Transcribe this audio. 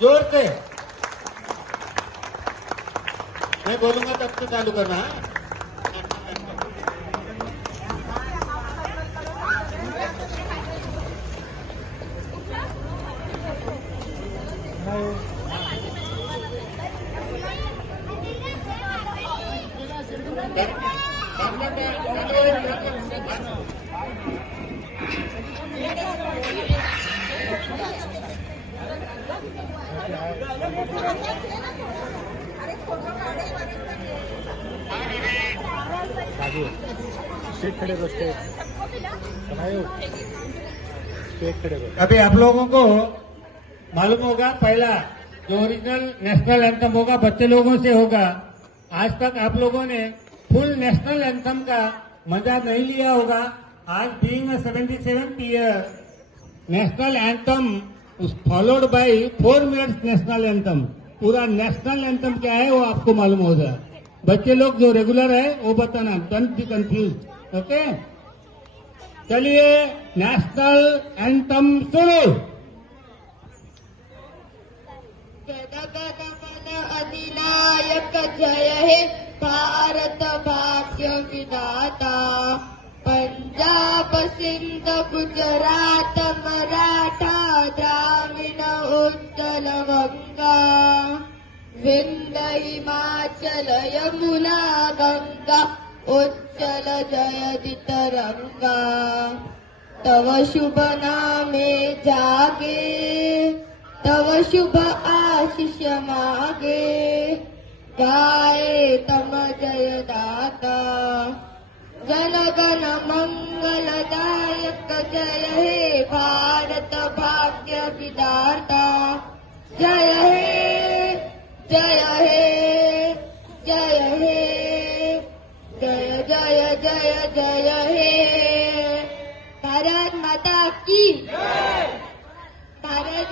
जोर से मैं बोलूंगा तब से चालू करना। अभी आप लोगों को मालूम होगा, पहला जो ओरिजिनल नेशनल एंथम होगा बच्चे लोगों से होगा। आज तक आप लोगों ने फुल नेशनल एंथम का मजा नहीं लिया होगा। आज being 77th year national anthem followed by 4 minutes national anthem, पूरा नेशनल एंथम क्या है वो आपको मालूम होगा। बच्चे लोग जो रेगुलर है वो बताना, डोंट बी कंफ्यूज। ओके, चलिए नेशनल एंथम सुनो। जनगणमन अधिनायक जय हे भारत भाग्य विधाता। पंजाब सिंध गुजरात मराठा द्राविड उत्कल गंगा। विंध्य हिमाचल यमुना गंगा उच्चल जयति तरंगा। तव शुभ नामे जागे, तव शुभ आशीष मागे। गाए तम जयदाता, जनगण मंगलदायक जय हे भारत भाग्य विधाता। जय हे जय हे जय हे जय जय जय जय हे। भारत माता की भारत